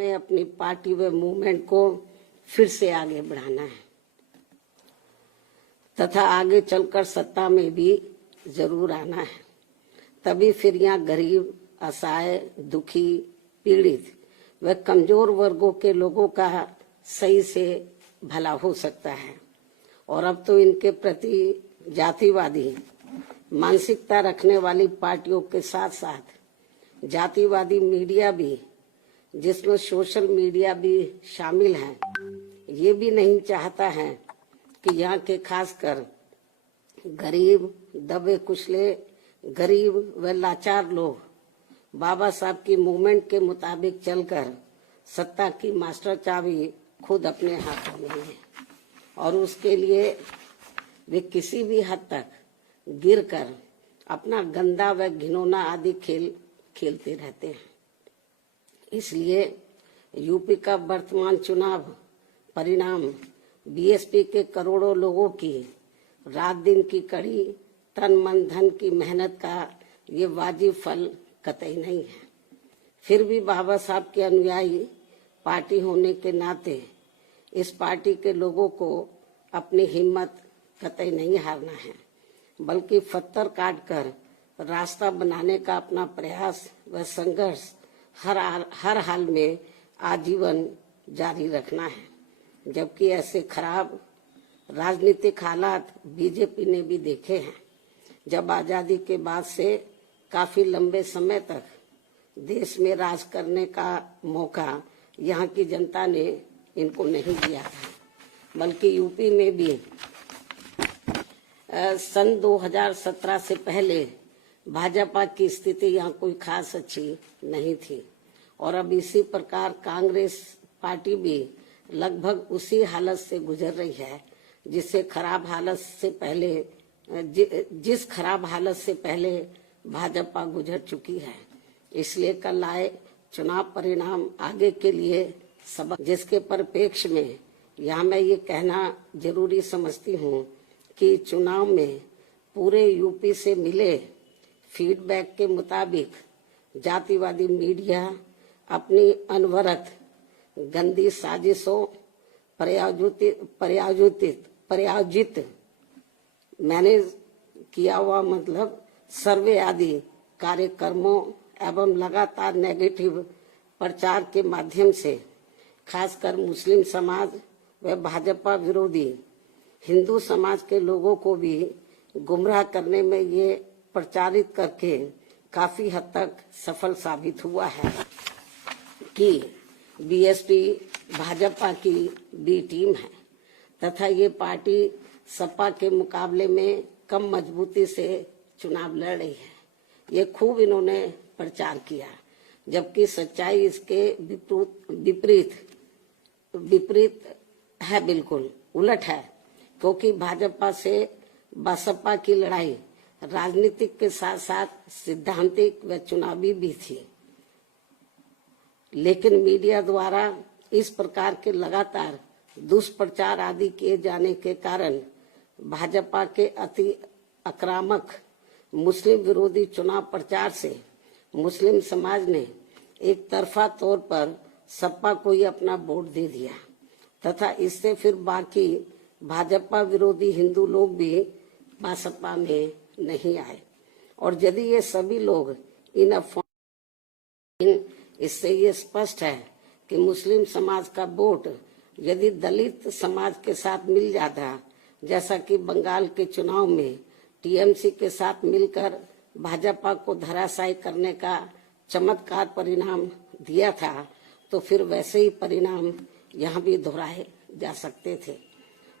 में अपनी पार्टी व मूवमेंट को फिर से आगे बढ़ाना है तथा आगे चलकर सत्ता में भी जरूर आना है। तभी फिर यहाँ गरीब, असहाय, दुखी, पीड़ित व कमजोर वर्गों के लोगों का सही से भला हो सकता है। और अब तो इनके प्रति जातिवादी मानसिकता रखने वाली पार्टियों के साथ साथ जातिवादी मीडिया भी, जिसमें सोशल मीडिया भी शामिल है, ये भी नहीं चाहता है कि यहाँ के खासकर गरीब, दबे कुचले, गरीब व लाचार लोग बाबा साहब की मूवमेंट के मुताबिक चलकर सत्ता की मास्टर चाबी खुद अपने हाथों में है और उसके लिए वे किसी भी हद तक गिरकर अपना गंदा व घिनौना आदि खेल खेलते रहते हैं। इसलिए यूपी का वर्तमान चुनाव परिणाम बीएसपी के करोड़ों लोगों की रात दिन की कड़ी तन मन धन की मेहनत का ये वाजिब फल कतई नहीं है। फिर भी बाबा साहब के अनुयायी पार्टी होने के नाते इस पार्टी के लोगों को अपनी हिम्मत कतई नहीं हारना है, बल्कि पत्थर काट कर रास्ता बनाने का अपना प्रयास व संघर्ष हर हाल में आजीवन जारी रखना है। जबकि ऐसे खराब राजनीतिक हालात बीजेपी ने भी देखे हैं, जब आजादी के बाद से काफी लंबे समय तक देश में राज करने का मौका यहाँ की जनता ने इनको नहीं दिया था। बल्कि यूपी में भी सन 2017 से पहले भाजपा की स्थिति यहाँ कोई खास अच्छी नहीं थी और अब इसी प्रकार कांग्रेस पार्टी भी लगभग उसी हालत से गुजर रही है जिस खराब हालत से पहले भाजपा गुजर चुकी है। इसलिए कल आए चुनाव परिणाम आगे के लिए सबक, जिसके परिप्रेक्ष्य में यहाँ मैं ये कहना जरूरी समझती हूँ कि चुनाव में पूरे यूपी से मिले फीडबैक के मुताबिक जातिवादी मीडिया अपनी अनवरत गंदी साजिशों प्रायोजित मैनेज किया हुआ सर्वे आदि कार्यक्रमों एवं लगातार नेगेटिव प्रचार के माध्यम से खासकर मुस्लिम समाज व भाजपा विरोधी हिंदू समाज के लोगों को भी गुमराह करने में ये प्रचारित करके काफी हद तक सफल साबित हुआ है कि बीएसपी भाजपा की बी टीम है तथा ये पार्टी सपा के मुकाबले में कम मजबूती से चुनाव लड़ रही है। ये खूब इन्होंने प्रचार किया, जबकि सच्चाई इसके विपरीत है, बिल्कुल उलट है। क्योंकि भाजपा से बसपा की लड़ाई राजनीतिक के साथ साथ सिद्धांतिक व चुनावी भी थी, लेकिन मीडिया द्वारा इस प्रकार के लगातार दुष्प्रचार आदि किए जाने के कारण भाजपा के अति आक्रामक मुस्लिम विरोधी चुनाव प्रचार से मुस्लिम समाज ने एक तरफा तौर पर सपा को ही अपना वोट दे दिया तथा इससे फिर बाकी भाजपा विरोधी हिंदू लोग भी बसपा में नहीं आए। और यदि ये सभी लोग इससे ये स्पष्ट है कि मुस्लिम समाज का वोट यदि दलित समाज के साथ मिल जाता, जैसा कि बंगाल के चुनाव में टीएमसी के साथ मिलकर भाजपा को धराशायी करने का चमत्कार परिणाम दिया था, तो फिर वैसे ही परिणाम यहाँ भी दोहराए जा सकते थे।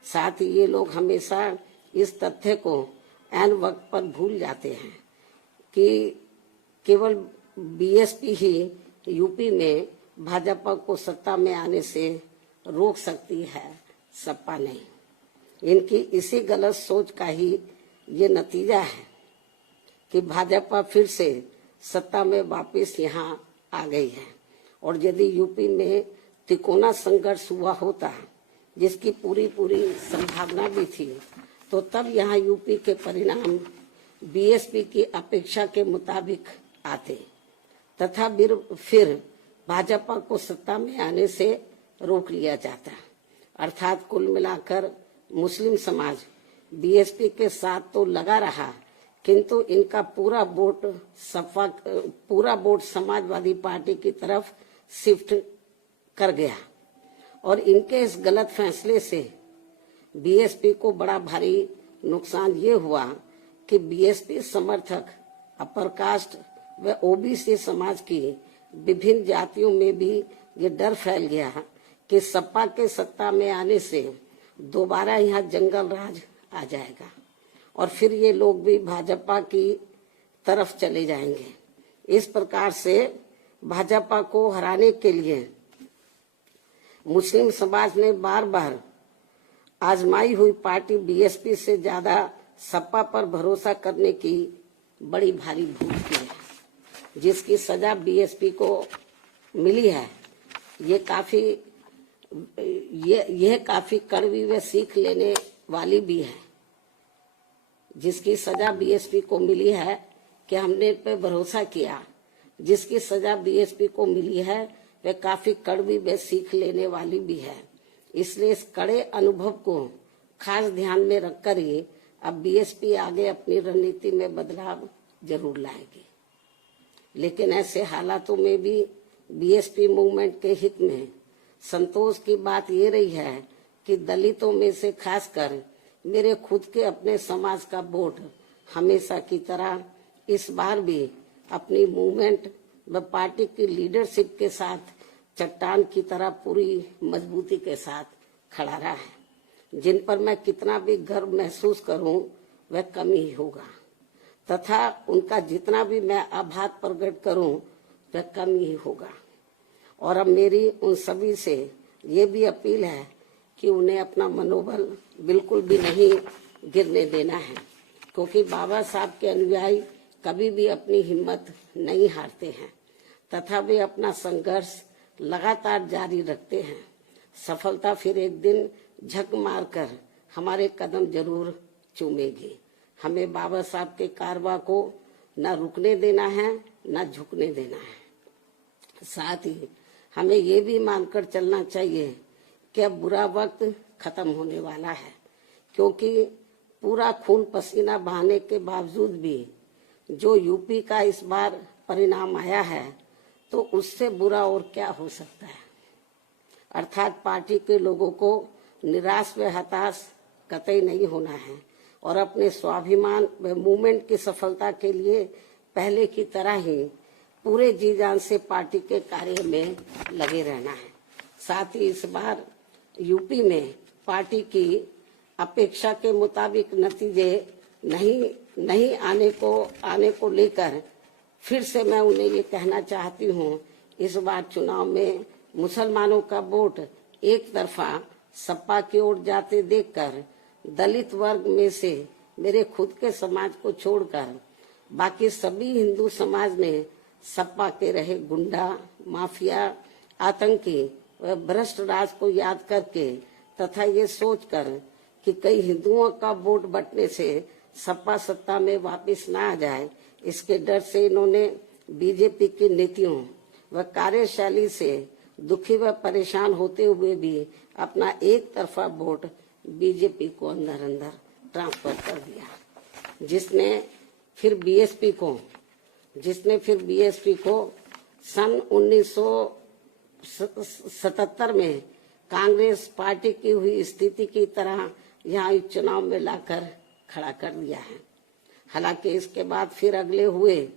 साथ ही ये लोग हमेशा इस तथ्य को ऐन वक्त पर भूल जाते हैं कि केवल बीएसपी ही यूपी में भाजपा को सत्ता में आने से रोक सकती है, सपा नहीं। इनकी इसी गलत सोच का ही ये नतीजा है कि भाजपा फिर से सत्ता में वापस यहाँ आ गई है। और यदि यूपी में तिकोना संघर्ष हुआ होता, जिसकी पूरी संभावना भी थी, तो तब यहाँ यूपी के परिणाम बीएसपी की अपेक्षा के मुताबिक आते तथा फिर भाजपा को सत्ता में आने से रोक लिया जाता। अर्थात कुल मिलाकर मुस्लिम समाज बीएसपी के साथ तो लगा रहा, किंतु इनका पूरा वोट समाजवादी पार्टी की तरफ शिफ्ट कर गया और इनके इस गलत फैसले से बीएसपी को बड़ा भारी नुकसान ये हुआ कि बीएसपी समर्थक अपर कास्ट व ओबीसी समाज की विभिन्न जातियों में भी ये डर फैल गया कि सपा के सत्ता में आने से दोबारा यहाँ जंगल राज आ जाएगा और फिर ये लोग भी भाजपा की तरफ चले जाएंगे। इस प्रकार से भाजपा को हराने के लिए मुस्लिम समाज ने बार बार आजमाई हुई पार्टी बीएसपी से ज्यादा सपा पर भरोसा करने की बड़ी भारी भूल की है, जिसकी सजा बीएसपी को मिली है। यह काफी कड़वी व सीख लेने वाली भी है। जिसकी सजा बीएसपी को मिली है कि हमने इन पे भरोसा किया, जिसकी सजा बीएसपी को मिली है वह काफी कड़वी व सीख लेने वाली भी है। इसलिए इस कड़े अनुभव को खास ध्यान में रखकर ही अब बीएसपी आगे अपनी रणनीति में बदलाव जरूर लाएगी। लेकिन ऐसे हालातों में भी बीएसपी मूवमेंट के हित में संतोष की बात ये रही है कि दलितों में से खासकर मेरे खुद के अपने समाज का वोट हमेशा की तरह इस बार भी अपनी मूवमेंट व पार्टी की लीडरशिप के साथ चट्टान की तरह पूरी मजबूती के साथ खड़ा रहा है। जिन पर मैं कितना भी गर्व महसूस करूं वह कम ही होगा तथा उनका जितना भी मैं आभार प्रकट करूं वह कम ही होगा। और अब मेरी उन सभी से ये भी अपील है कि उन्हें अपना मनोबल बिल्कुल भी नहीं गिरने देना है, क्योंकि बाबा साहब के अनुयायी कभी भी अपनी हिम्मत नहीं हारते हैं तथा वे अपना संघर्ष लगातार जारी रखते हैं। सफलता फिर एक दिन झक मारकर हमारे कदम जरूर चूमेगी। हमें बाबा साहब के कारवा को न रुकने देना है न झुकने देना है। साथ ही हमें ये भी मानकर चलना चाहिए कि अब बुरा वक्त खत्म होने वाला है, क्योंकि पूरा खून पसीना बहाने के बावजूद भी जो यूपी का इस बार परिणाम आया है तो उससे बुरा और क्या हो सकता है। अर्थात पार्टी के लोगों को निराश व हताश कतई नहीं होना है और अपने स्वाभिमान व मूवमेंट की सफलता के लिए पहले की तरह ही पूरे जी जान से पार्टी के कार्य में लगे रहना है। साथ ही इस बार यूपी में पार्टी की अपेक्षा के मुताबिक नतीजे नहीं आने को लेकर फिर से मैं उन्हें ये कहना चाहती हूँ, इस बार चुनाव में मुसलमानों का वोट एक तरफा सपा की ओर जाते देखकर दलित वर्ग में से मेरे खुद के समाज को छोड़कर बाकी सभी हिंदू समाज ने सपा के रहे गुंडा, माफिया, आतंकी व भ्रष्ट राज को याद करके तथा ये सोचकर कि कई हिंदुओं का वोट बंटने से सपा सत्ता में वापस न आ जाए, इसके डर से इन्होंने बीजेपी की नीतियों व कार्यशैली से दुखी व परेशान होते हुए भी अपना एक तरफा वोट बीजेपी को अंदर अंदर ट्रांसफर कर दिया, जिसने फिर बीएसपी को सन 1977 में कांग्रेस पार्टी की हुई स्थिति की तरह यहाँ चुनाव में लाकर खड़ा कर दिया है। हालांकि इसके बाद फिर अगले हुए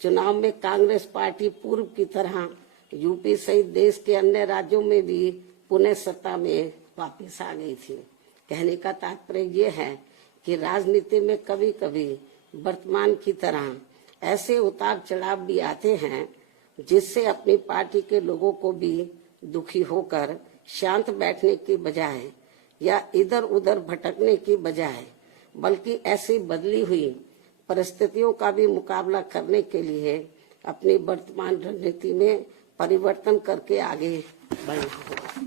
चुनाव में कांग्रेस पार्टी पूर्व की तरह यूपी सहित देश के अन्य राज्यों में भी पुनः सत्ता में वापस आ गई थी। कहने का तात्पर्य ये है कि राजनीति में कभी कभी वर्तमान की तरह ऐसे उतार चढ़ाव भी आते हैं जिससे अपनी पार्टी के लोगों को भी दुखी होकर शांत बैठने की बजाय या इधर उधर भटकने की बजाय बल्कि ऐसी बदली हुई परिस्थितियों का भी मुकाबला करने के लिए अपनी वर्तमान रणनीति में परिवर्तन करके आगे बढ़ना होगा।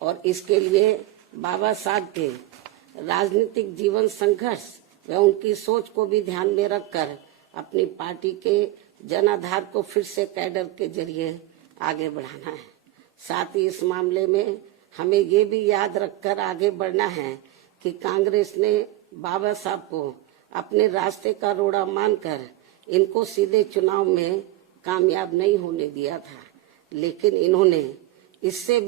और इसके लिए बाबा साहब के राजनीतिक जीवन संघर्ष व उनकी सोच को भी ध्यान में रखकर अपनी पार्टी के जनाधार को फिर से कैडर के जरिए आगे बढ़ाना है। साथ ही इस मामले में हमें ये भी याद रखकर आगे बढ़ना है कि कांग्रेस ने बाबा साहब को अपने रास्ते का रोड़ा मानकर इनको सीधे चुनाव में कामयाब नहीं होने दिया था, लेकिन उन्होंने इससे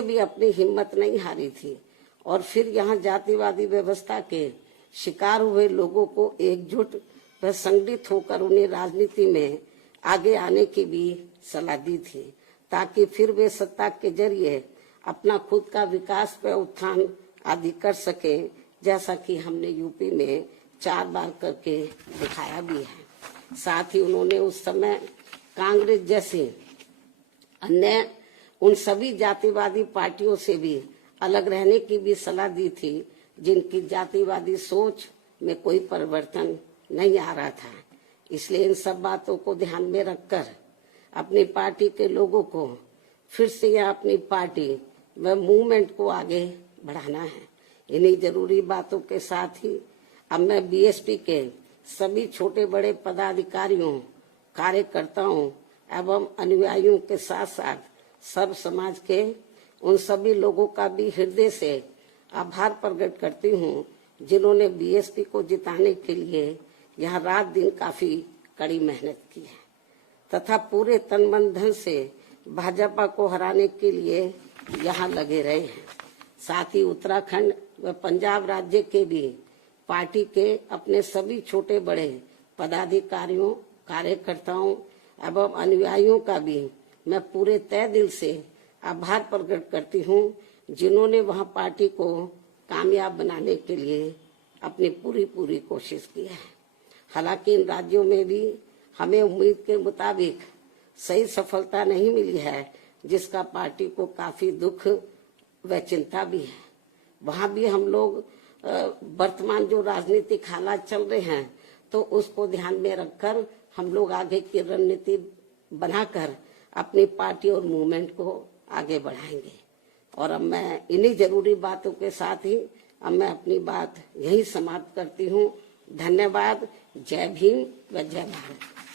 भी अपनी हिम्मत नहीं हारी थी और फिर यहाँ जातिवादी व्यवस्था के शिकार हुए लोगों को एकजुट व संगठित होकर उन्हें राजनीति में आगे आने की भी सलाह दी थी, ताकि फिर वे सत्ता के जरिए अपना खुद का विकास व उत्थान आदि कर सके, जैसा कि हमने यूपी में 4 बार करके दिखाया भी है। साथ ही उन्होंने उस समय कांग्रेस जैसे अन्य उन सभी जातिवादी पार्टियों से भी अलग रहने की भी सलाह दी थी, जिनकी जातिवादी सोच में कोई परिवर्तन नहीं आ रहा था। इसलिए इन सब बातों को ध्यान में रखकर अपनी पार्टी के लोगों को फिर से यह अपनी पार्टी व मूवमेंट को आगे बढ़ाना है। इन्हीं जरूरी बातों के साथ ही अब मैं बीएसपी के सभी छोटे बड़े पदाधिकारियों, कार्यकर्ताओं एवं अनुयायियों के साथ साथ सर्व समाज के उन सभी लोगों का भी हृदय से आभार प्रकट करती हूँ, जिन्होंने बीएसपी को जिताने के लिए यहाँ रात दिन काफी कड़ी मेहनत की है तथा पूरे तन मन धन से भाजपा को हराने के लिए यहाँ लगे रहे हैं। साथ ही उत्तराखंड व पंजाब राज्य के भी पार्टी के अपने सभी छोटे बड़े पदाधिकारियों, कार्यकर्ताओं एवं अनुयायियों का भी मैं पूरे तय दिल से आभार प्रकट करती हूँ, जिन्होंने वहां पार्टी को कामयाब बनाने के लिए अपनी पूरी कोशिश की है। हालांकि इन राज्यों में भी हमें उम्मीद के मुताबिक सही सफलता नहीं मिली है, जिसका पार्टी को काफी दुख व चिंता भी है। वहां भी हम लोग वर्तमान जो राजनीतिक हालात चल रहे हैं, तो उसको ध्यान में रखकर हम लोग आगे की रणनीति बनाकर अपनी पार्टी और मूवमेंट को आगे बढ़ाएंगे। और अब मैं इन्हीं जरूरी बातों के साथ ही अब मैं अपनी बात यही समाप्त करती हूँ। धन्यवाद। जय भीम व जय भारत।